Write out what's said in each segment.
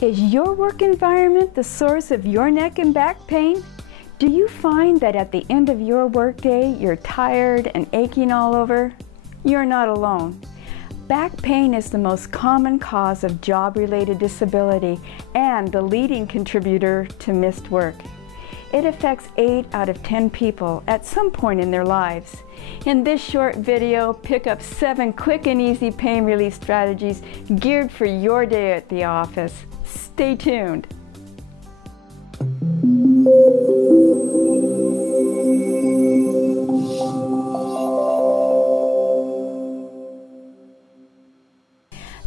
Is your work environment the source of your neck and back pain? Do you find that at the end of your workday you're tired and aching all over? You're not alone. Back pain is the most common cause of job-related disability and the leading contributor to missed work. It affects 8 out of 10 people at some point in their lives. In this short video, pick up 7 quick and easy pain relief strategies geared for your day at the office. Stay tuned.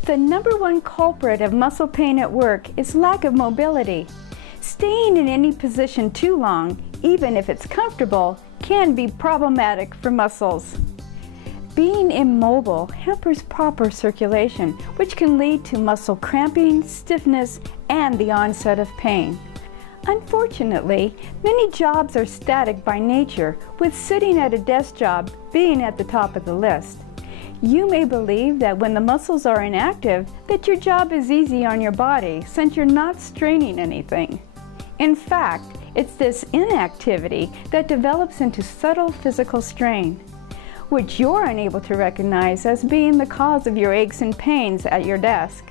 The number one culprit of muscle pain at work is lack of mobility. Staying in any position too long, even if it's comfortable, can be problematic for muscles. Being immobile hampers proper circulation, which can lead to muscle cramping, stiffness, and the onset of pain. Unfortunately, many jobs are static by nature, with sitting at a desk job being at the top of the list. You may believe that when the muscles are inactive, that your job is easy on your body since you're not straining anything. In fact, it's this inactivity that develops into subtle physical strain, which you're unable to recognize as being the cause of your aches and pains at your desk.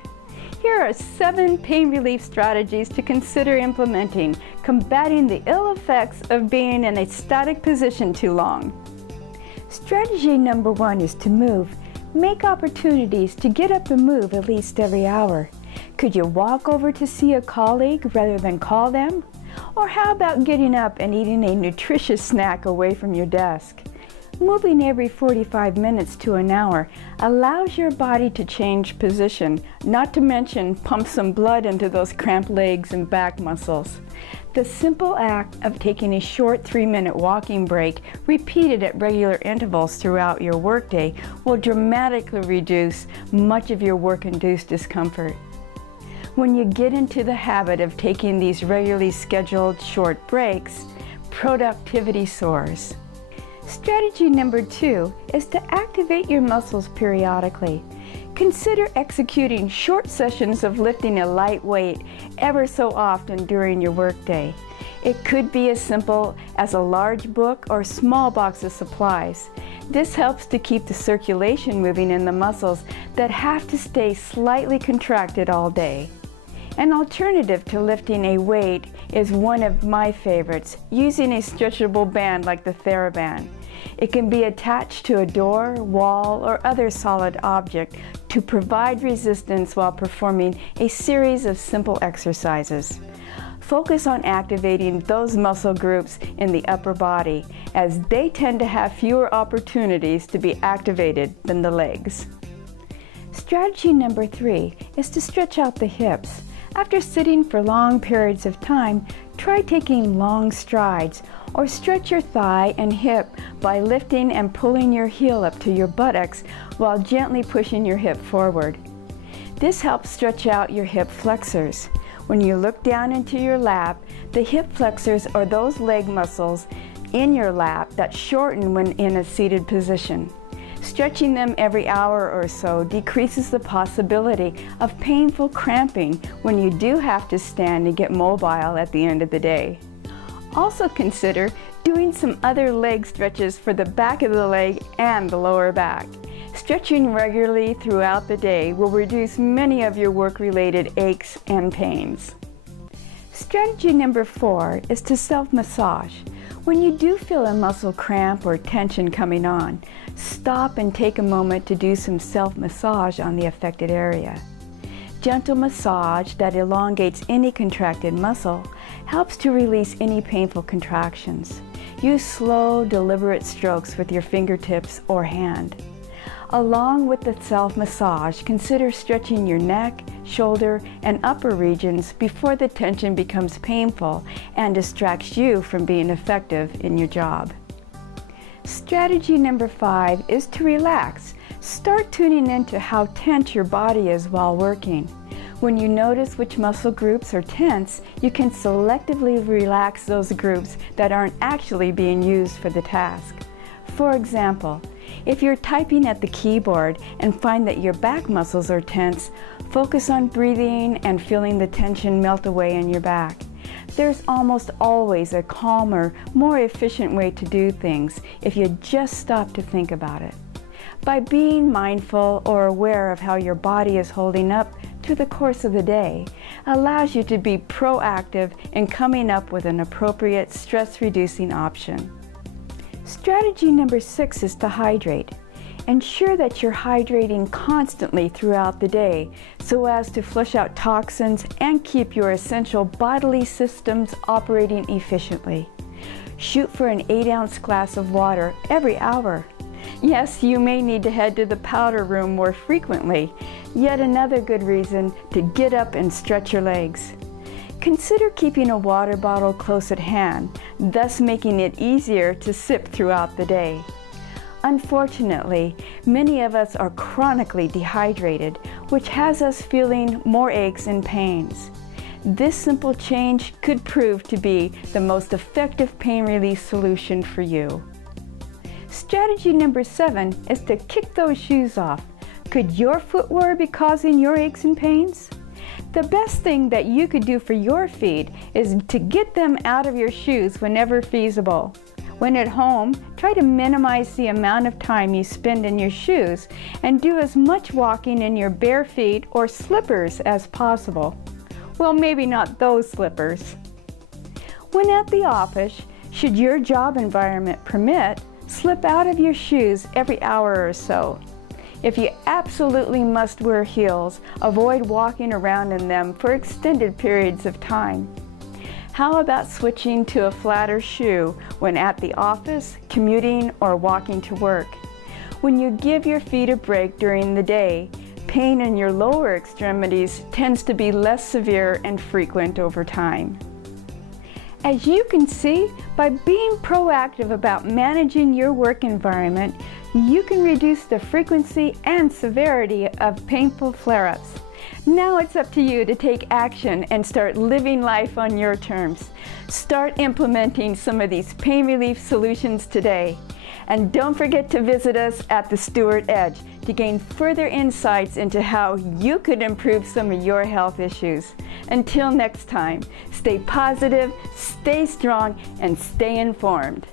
Here are 7 pain relief strategies to consider implementing, combating the ill effects of being in a static position too long. Strategy number 1 is to move. Make opportunities to get up and move at least every hour. Could you walk over to see a colleague rather than call them? Or how about getting up and eating a nutritious snack away from your desk? Moving every 45 minutes to an hour allows your body to change position, not to mention pump some blood into those cramped legs and back muscles. The simple act of taking a short 3-minute walking break, repeated at regular intervals throughout your workday, will dramatically reduce much of your work-induced discomfort. When you get into the habit of taking these regularly scheduled short breaks, productivity soars. Strategy number 2 is to activate your muscles periodically. Consider executing short sessions of lifting a light weight ever so often during your workday. It could be as simple as a large book or small box of supplies. This helps to keep the circulation moving in the muscles that have to stay slightly contracted all day. An alternative to lifting a weight is one of my favorites, using a stretchable band like the TheraBand. It can be attached to a door, wall, or other solid object to provide resistance while performing a series of simple exercises. Focus on activating those muscle groups in the upper body, as they tend to have fewer opportunities to be activated than the legs. Strategy number 3 is to stretch out the hips. After sitting for long periods of time, try taking long strides, or stretch your thigh and hip by lifting and pulling your heel up to your buttocks while gently pushing your hip forward. This helps stretch out your hip flexors. When you look down into your lap, the hip flexors are those leg muscles in your lap that shorten when in a seated position. Stretching them every hour or so decreases the possibility of painful cramping when you do have to stand and get mobile at the end of the day. Also consider doing some other leg stretches for the back of the leg and the lower back. Stretching regularly throughout the day will reduce many of your work-related aches and pains. Strategy number 4 is to self-massage. When you do feel a muscle cramp or tension coming on, stop and take a moment to do some self-massage on the affected area. Gentle massage that elongates any contracted muscle helps to release any painful contractions. Use slow, deliberate strokes with your fingertips or hand. Along with the self-massage, consider stretching your neck, shoulder, and upper regions before the tension becomes painful and distracts you from being effective in your job. Strategy number 5 is to relax. Start tuning into how tense your body is while working. When you notice which muscle groups are tense, you can selectively relax those groups that aren't actually being used for the task. For example, If you're typing at the keyboard and find that your back muscles are tense, focus on breathing and feeling the tension melt away in your back. There's almost always a calmer, more efficient way to do things if you just stop to think about it. By being mindful or aware of how your body is holding up through the course of the day, allows you to be proactive in coming up with an appropriate stress-reducing option. Strategy number 6 is to hydrate. Ensure that you're hydrating constantly throughout the day so as to flush out toxins and keep your essential bodily systems operating efficiently. Shoot for an 8-ounce glass of water every hour. Yes, you may need to head to the powder room more frequently. Yet another good reason to get up and stretch your legs. Consider keeping a water bottle close at hand, thus making it easier to sip throughout the day. Unfortunately, many of us are chronically dehydrated, which has us feeling more aches and pains. This simple change could prove to be the most effective pain relief solution for you. Strategy number 7 is to kick those shoes off. Could your footwear be causing your aches and pains? The best thing that you could do for your feet is to get them out of your shoes whenever feasible. When at home, try to minimize the amount of time you spend in your shoes and do as much walking in your bare feet or slippers as possible. Well, maybe not those slippers. When at the office, should your job environment permit, slip out of your shoes every hour or so. If you absolutely must wear heels, avoid walking around in them for extended periods of time. How about switching to a flatter shoe when at the office, commuting, or walking to work? When you give your feet a break during the day, pain in your lower extremities tends to be less severe and frequent over time. As you can see, by being proactive about managing your work environment, you can reduce the frequency and severity of painful flare-ups. Now it's up to you to take action and start living life on your terms. Start implementing some of these pain relief solutions today. And don't forget to visit us at the Stewart Edge to gain further insights into how you could improve some of your health issues. Until next time, stay positive, stay strong, and stay informed.